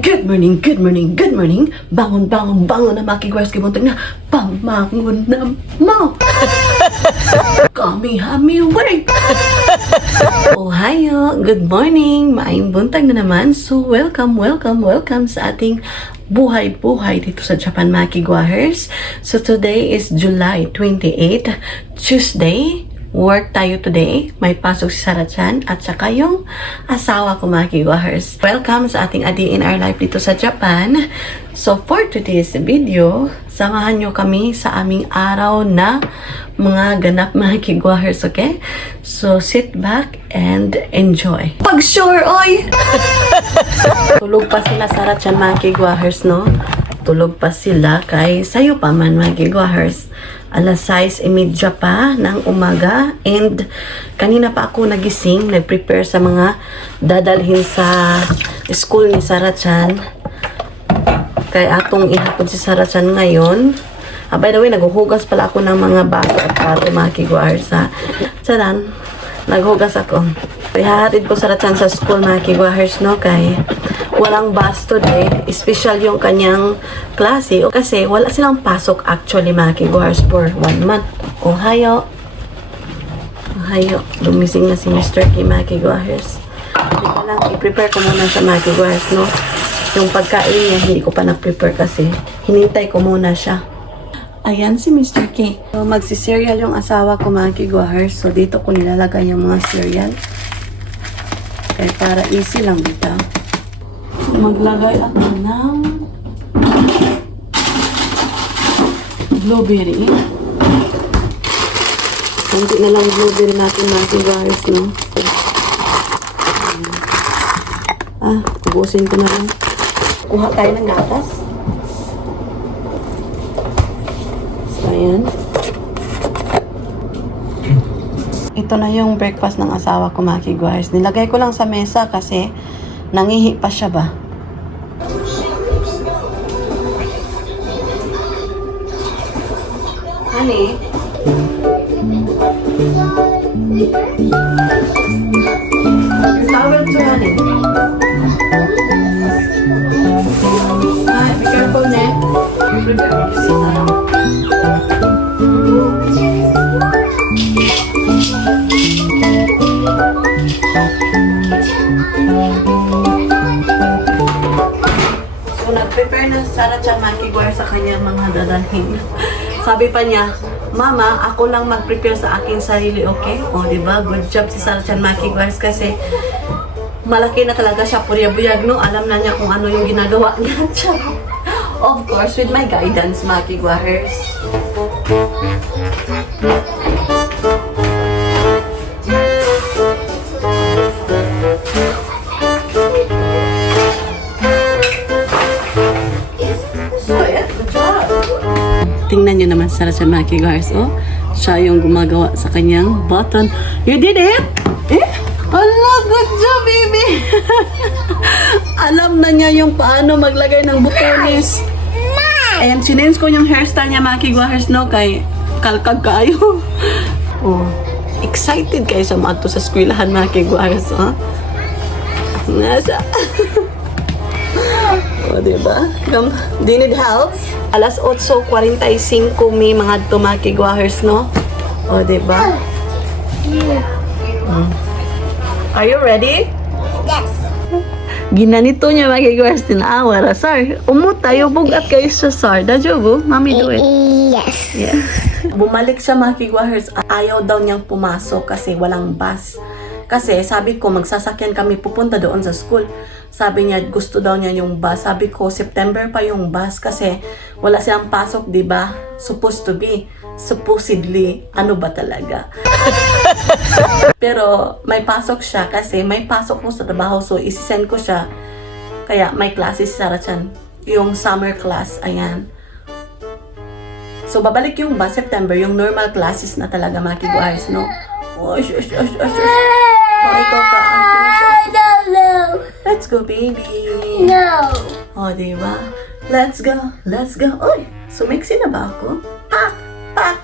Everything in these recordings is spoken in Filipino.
Good morning, good morning, good morning. Bangon, bangon, bangon na makigwars kibuntag na pamangon na mo. Kami hami way. Ohayo, good morning. Maayong buntag na naman. So welcome sa ating buhay-buhay dito sa Japan Makigwahers. So today is July 28, Tuesday. Work tayo today. May pasok si Sarah-chan at saka yung asawa ko, Makigwahers. Welcome sa ating A Day in Our Life dito sa Japan. So for today's video, samahan nyo kami sa aming araw na mga ganap, Makigwahers, okay? So sit back and enjoy. Pag-sure, oy! Tulog pa sila, Sarah-chan, Makigwahers, no? Tulog pa sila kay sayo pa man, Makigwahers. Alas 6:30 pa ng umaga and kanina pa ako nagising, nag-prepare sa mga dadalhin sa school ni Sarah-chan. Kaya atong ihapon si Sarah-chan ngayon. By the way, naghuhugas pala ako ng mga baso at plato, Makigwahers, ha. Saran, naghugas ako. Ihahatid ko Sarah-chan sa school, Makigwahers, no, kay walang bus today, special yung kanyang klase kasi wala silang pasok actually, Makigwahers, for 1 month. Ohayo, lumising na si Mr. K, Makigwahers. Hindi lang, i-prepare ko muna siya, Makigwahers, no? Yung pagkain niya, hindi ko pa na-prepare kasi hinintay ko muna siya. Ayan si Mr. K. So, magsi-cereal yung asawa ko, Makigwahers. So, dito ko nilalagay yung mga cereal. Kaya para easy lang dito. Maglagay ako ng blueberry. Kunti na lang blueberry natin, Makigwahers, no? Ubusin ko na lang. Kuha tayo ng gatas. So, ayan. Ito na yung breakfast ng asawa ko, Makigwahers. Nilagay ko lang sa mesa kasi nangihi pa siya ba? Honey? Towel to honey. Be careful, ne? Nag-prepare na Sarah-chan, Makigwahers, sa kanyang mga dadalhin. Sabi pa niya, Mama, ako lang mag-prepare sa aking sarili, okay? O, diba? Good job si Sarah-chan, Makigwahers, kasi malaki na talaga siya, purya-buyag, no? Alam na niya kung ano yung ginagawa niya. Of course, with my guidance, Makigwahers. Tingnan nyo naman Sarah-chan, Makigwahers, oh. Siya yung gumagawa sa kanyang button. You did it? Eh? Allah, good job, baby! Alam na niya yung paano maglagay ng butones. And sinense ko yung hairstyle niya, Makigwahers, no? Kay kalkag kayo. Oh, excited kayo sa mato sa eskwelahan, Makigwahers, oh. Nasa... O, diba? Do you need help? Alas 8:45 may mga Makigwahers, no? O, diba? Are you ready? Yes. Ginanito niya, Makigwahers, tinawara. Sir, tayo bugat kayo sa sir. Dajogo, mami do it. Yes. Yeah. Bumalik siya, Makigwahers. Ayaw daw niyang pumasok kasi walang bus. Kasi sabi ko, magsasakyan kami pupunta doon sa school. Sabi niya, gusto daw niya yung bus. Sabi ko, September pa yung bus kasi wala siyang pasok, di ba? Supposed to be. Supposedly. Ano ba talaga? Pero may pasok siya kasi may pasok mo sa trabaho. So, isi-send ko siya. Kaya may classes si Sarah-chan. Yung summer class. Ayan. So, babalik yung bus September. Yung normal classes na talaga, Makigwahers, no? Oh, shush. Oh, ikaw ka. No. Let's go, baby. No. O, diba? Let's go. Oy, sumiksi na ba ako? Pak.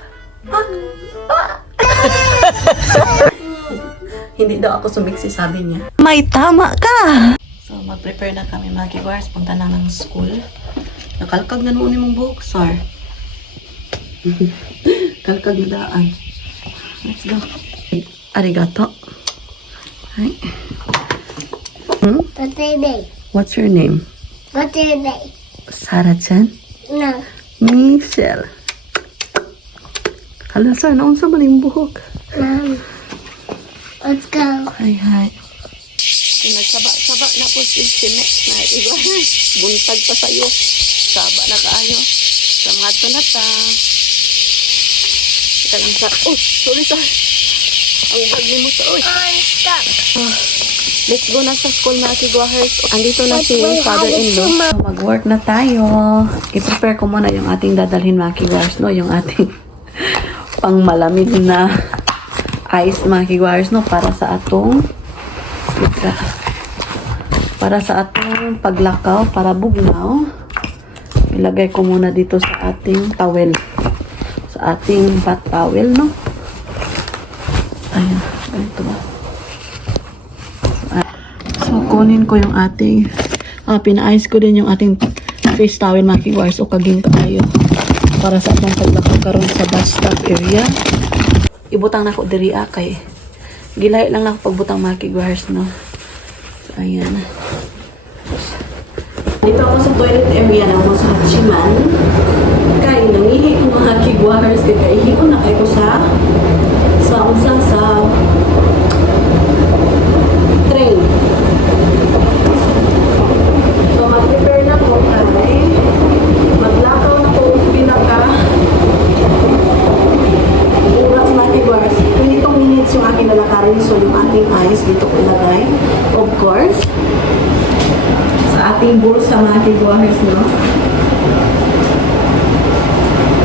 Hindi daw ako sumiksi, sabi niya. May tama ka! So, mag-prepare na kami mga kiguars. Punta na ng school. Nakalkag na noon yung buhok, sir. Kalkag na daan. Let's go. Arigato. Hi. What's your name? What's your name? What's your name? Sarah-chan? No. Michelle. Hala, sir, naunsa ba na yung buhok? Let's go. Hi. Nagsaba-saba na po si Sime. Iguanas. Buntag pa sa'yo. Saba na kaayo. Sa mga to na ta. Ika lang sa... Oh, sorry. Ang bagli mo sa... Oh. I'm stuck. Let's go na sa school mga kiguahers. Andito na What's si my father-in-law. habit Mag-work na tayo. I-prepare ko muna yung ating dadalhin mga kiguahers, no? Yung ating pang malamig na ice mga kiguahers, no? Para sa atong paglakaw, para bugnaw. Ilagay ko muna dito sa ating towel. Sa ating bath towel, no? Ayan. Ito ba? So, kunin ko yung ating pina-ice ko din yung ating face towel mga kiguahers o kaging kaayo para sa atong paglakaw karon sa bathtub area. Ibutang na ko diri kay gilahi lang na ako pagbutang mga kiguahers, no? So, ayan. Dito ako sa toilet area na ako sa Hachiman. Kaya nangihi ko mga kiguahers kay kaihi ko na kayo sa train. So, mag-prepare na po kami. Maglakaw na po pinaka oras mga kiguahers. 22 minutes yung aking lalakarin. So, yung ating ice dito ko ilagay. Of course, sa ating bulsa mga kiguahers, no?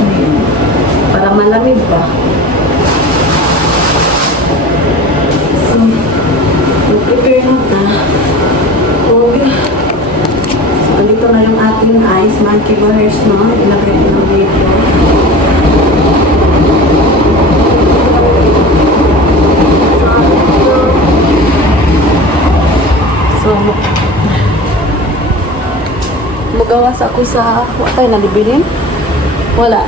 Ayan. Para malamig pa. So, mag-prepare na ta. So, dito na yung ating ice mga kiguahers, no? Ilagay ko na dito. So, magawas ako sa watay na libilin. Wala.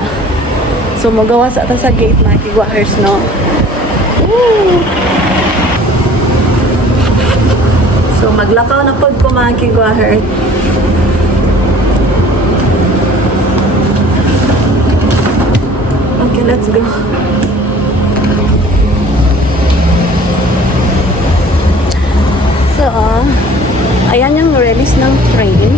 So, magawas ata sa gate mga kiguahers, no? Woo! So, maglakaw na pod ko mga kiguahers. Okay, let's go. So, ayan yung release ng train.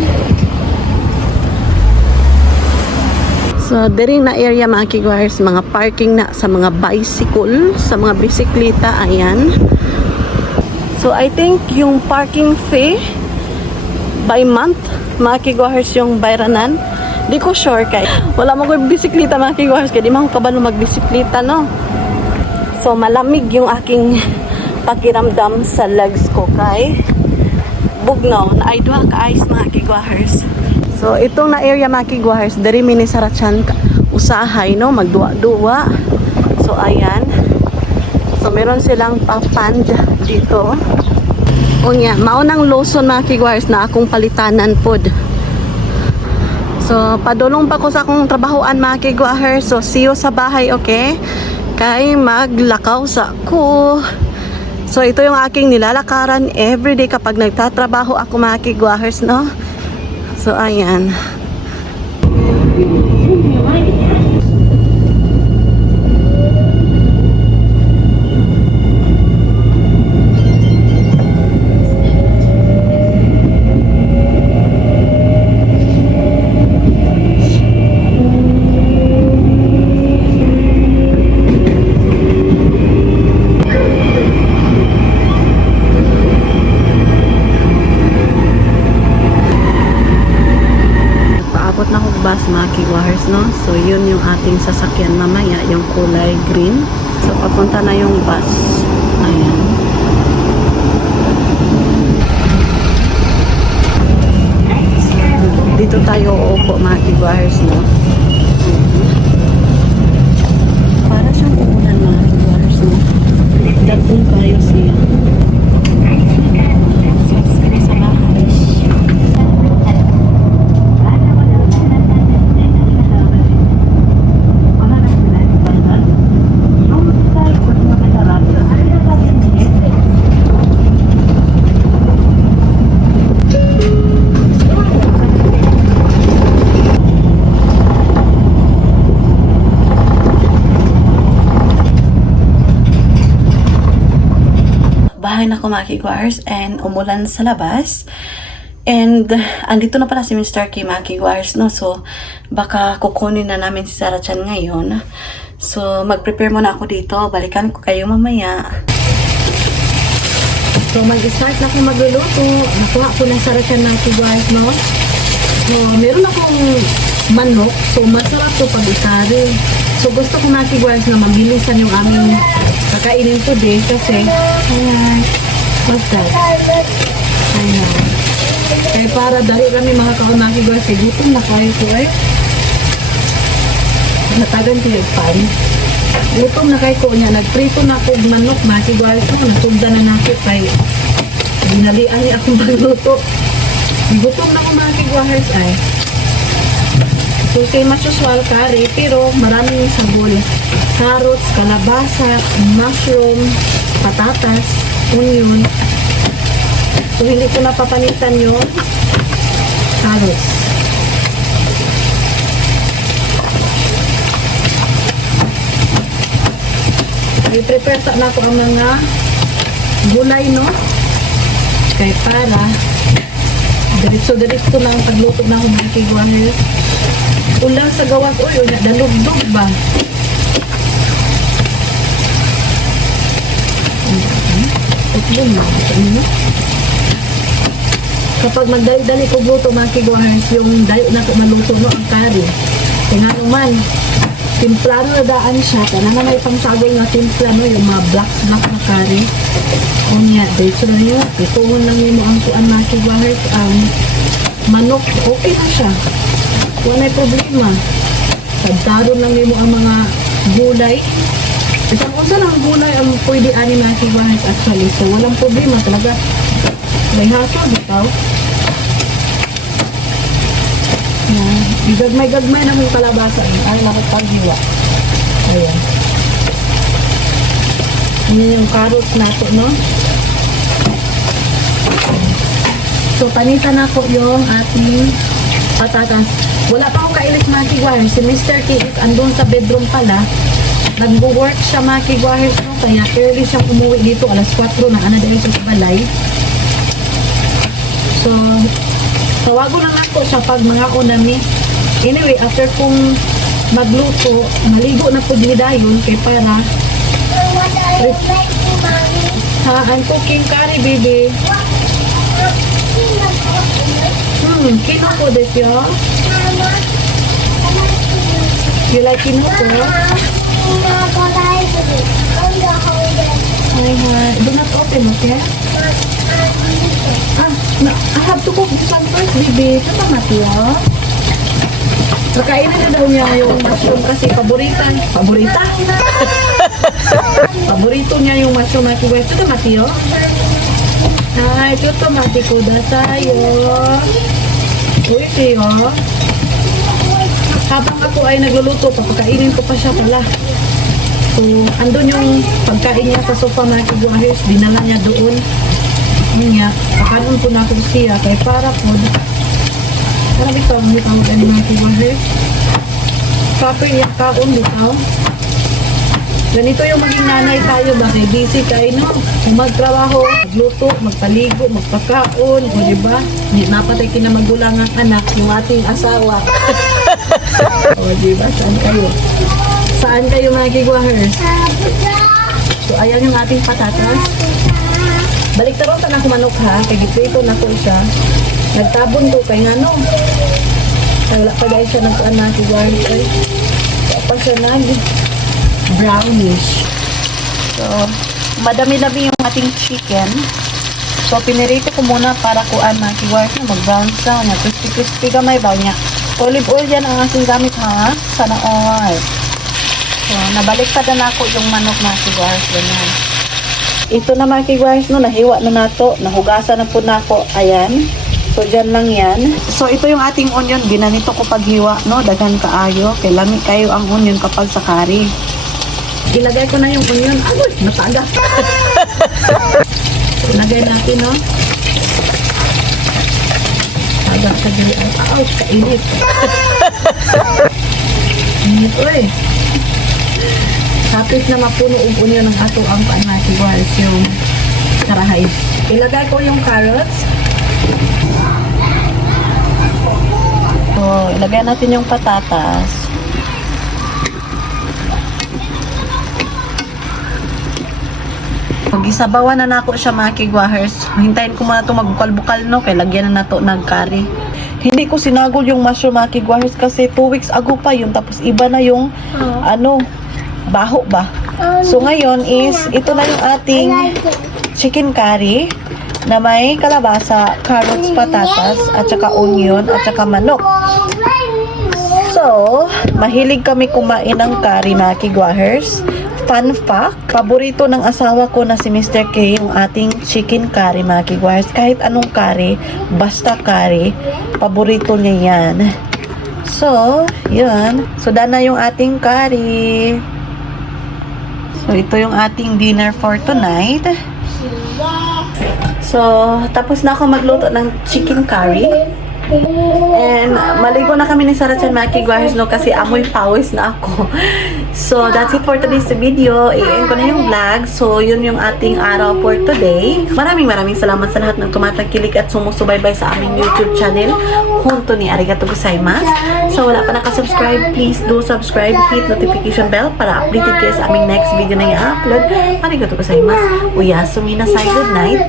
So, diri na area mga kiguahers, mga parking na sa mga bicycle, sa mga bisikleta, ayan. So, I think yung parking fee by month, mga kiguahers, yung bayranan. Di ko sure kay. Wala mo ko bisikleta mga kiguahers, kaya di man ko kabalo magbisikleta, no? So, malamig yung aking pakiramdam sa legs ko kay bugnaw na ay duha ka ice mga kiguahers. So, itong na area mga kiguahers, dari mini Sarachan usahay, no? Magduwa-duwa. So, ayan. So, meron silang papand dito. O nga, maunang Lawson mga kiguahers na akong palitanan pod. So, padulong pa ko sa akong trabahoan mga kiguahers. So, see you sa bahay, okay? Kay maglakaw sa ko. So, ito yung aking nilalakaran everyday kapag nagtatrabaho ako mga kiguahers, no? So, ayan. Bus mga kiguahers, no? So, yun yung ating sasakyan mamaya, yung kulay green. So, papunta na yung bus. Ayan. Dito tayo uupo mga kiguahers, no? Para siyang umulan mga kiguahers, no? Datong kayo siya. So, sige sa bahay. bahay na ko mga kigwars and umulan sa labas. And andito na pala si Mr. K mga kigwars, no? So baka kukunin na namin si Sarah Chan ngayon. So mag-prepare muna ako dito. Balikan ko kayo mamaya. So mag-start na ako magluluto. Nakuha ko ng Sarah Chan mga kigwars, no? So meron akong manok. So masarap to pag itari. So gusto ko mga kigwars na mabilisan yung aming kakainin today kasi ayan, what's that? Ayan. Kaya para dahil kami mga kaunaki guys, gutom na kayo ko eh. Natagan ko yung pan. Gutom na kayo ko niya. Nagprito na ako manok mga guys. Nasugda na nako kay binalian niya akong magluto. Gutom na ako mga guys ay. So same as usual curry pero maraming sabol. Carrots, kalabasa, mushroom, patatas, onion. So, hindi ko napapanitan yung carrots. I-prepare na ko ang mga gulay, no? Kaya para diretso-diretso na ang pagluto na ako mga kigwahers. Ulang sa gawas, uy, dalugdog ba? Utlong ba? Kapag magdali-dali ko luto mga kigwahers, yung dayo na ito maluto no, ang curry. Kaya nga naman, timplano na daan siya. Kaya nga may pangsagol na timplano, yung mga black na curry. O niya, dito na yun. Itungon lang yun mo ang tuan mga kigwahers. Ang manok, okay na siya. Wala problema. Pagdaron lang yun mo ang mga gulay. Isang unsa lang gulay ang pwede ani mga kigwahers actually. So, walang problema talaga. May haso bitaw. Yan. Gagmay-gagmay na mong kalabasa. Ay, nakapaghiwa. Ayan. Ayan yung carrots nato, no? So, panitan ako yung ating patatas. Wala pa akong kailis mga kigwahers. Si Mr. K is andun sa bedroom pala. Nag-work siya mga kigwahers, no? Kaya early siyang umuwi dito. Alas 4 na. Ana dahil siya sa balay. So, tawago lang ako siya pag mga unami. Anyway, after kong magluto, maligo na po dayon kay para What are you making, Mommy? I'm cooking curry, baby. Kinoko desu yo. Mama, You like kinoko? Do not open, okay? I have to cook this one first, baby. Ito pa matiyo. Nakainin na daw niya yung mushroom kasi paborito niya yung mushroom na kiwes. Ito matiyo. Ay, ito mati ko dasayo. Uy, tiyo. Habang ako ay nagluluto, papakainin ko pa siya pala. So, andun yung pagkain niya sa sofa mga kigwahers. Dinala niya doon. Niya, pakanon po na ako siya kay para po bitaw ang mga kigwahers. Kapir yung kaon bitaw. Ganito yung maging nanay tayo ba? Kay busy tayo, no? Kung magtrabaho, magluto, magpaligo, magpakaon, o diba? Hindi napatay kinamagulang ang anak, yung ating asawa. O diba? Saan kayo? Saan kayo mga kigwahers? So, ayan yung ating patatas. Balik taron ka na ako manok ha. Kaya giprito na ko siya. Nagtabon ko kay nga no. Wala pa guys siya nagkaan na kigwahers ay. Kapag siya brownish. So, madami-dami yung ating chicken. So, pinirito ko muna para kuan mga kigwahers na mag-brown siya. Crispy-crispy gamay ba niya. Olive oil yan ang aking gamit ha. Sana all. So, nabaliktad na ako yung manok mga kigwahers. Ganyan. Ito na mga kigwahers, no, nahiwa na nato, nahugasan na po na ako, ayan. So, dyan lang yan. So, ito yung ating onion, ginanito ko paghiwa, no, dagan kaayo, kay lami kayo ang onion kapag sa curry. Ilagay ko na yung onion, agoy, mataga. So, ilagay natin, no. Taga sa dyan, ouch, kainit. Init, uy. Kapit na mapuno og unyo ng ato ang panati guys yung karahay. Ilagay ko yung carrots. So, ilagay natin yung patatas. Gisabawan na nako siya mga kigwahers. Hintayin ko muna ito magbukal-bukal no. Kaya lagyan na nato ng curry. Hindi ko sinagol yung mushroom mga kigwahers kasi 2 weeks ago pa yun. Tapos iba na yung baho ba. So ngayon is ito na yung ating chicken curry na may kalabasa, carrots, patatas, at saka onion, at saka manok. So, mahilig kami kumain ng curry mga kigwahers. Fun fact, paborito ng asawa ko na si Mr. K yung ating chicken curry mga kigwahers. Kahit anong curry, basta curry, paborito niya yan. So, yun. So, na yung ating curry. So, ito yung ating dinner for tonight. So, tapos na ako magluto ng chicken curry. And maligo na kami ni Sarah Chan mga kigwahers no kasi amoy pawis na ako. So that's it for today's video. I-end ko na yung vlog. So yun yung ating araw for today. Maraming salamat sa lahat ng tumatangkilik at sumusubaybay sa aming YouTube channel. Honto ni arigato gozaimasu. So wala pa nakasubscribe, please do subscribe, hit notification bell para updated kayo sa aming next video na i-upload. Arigato gozaimasu. Uyasumi nasai, good night.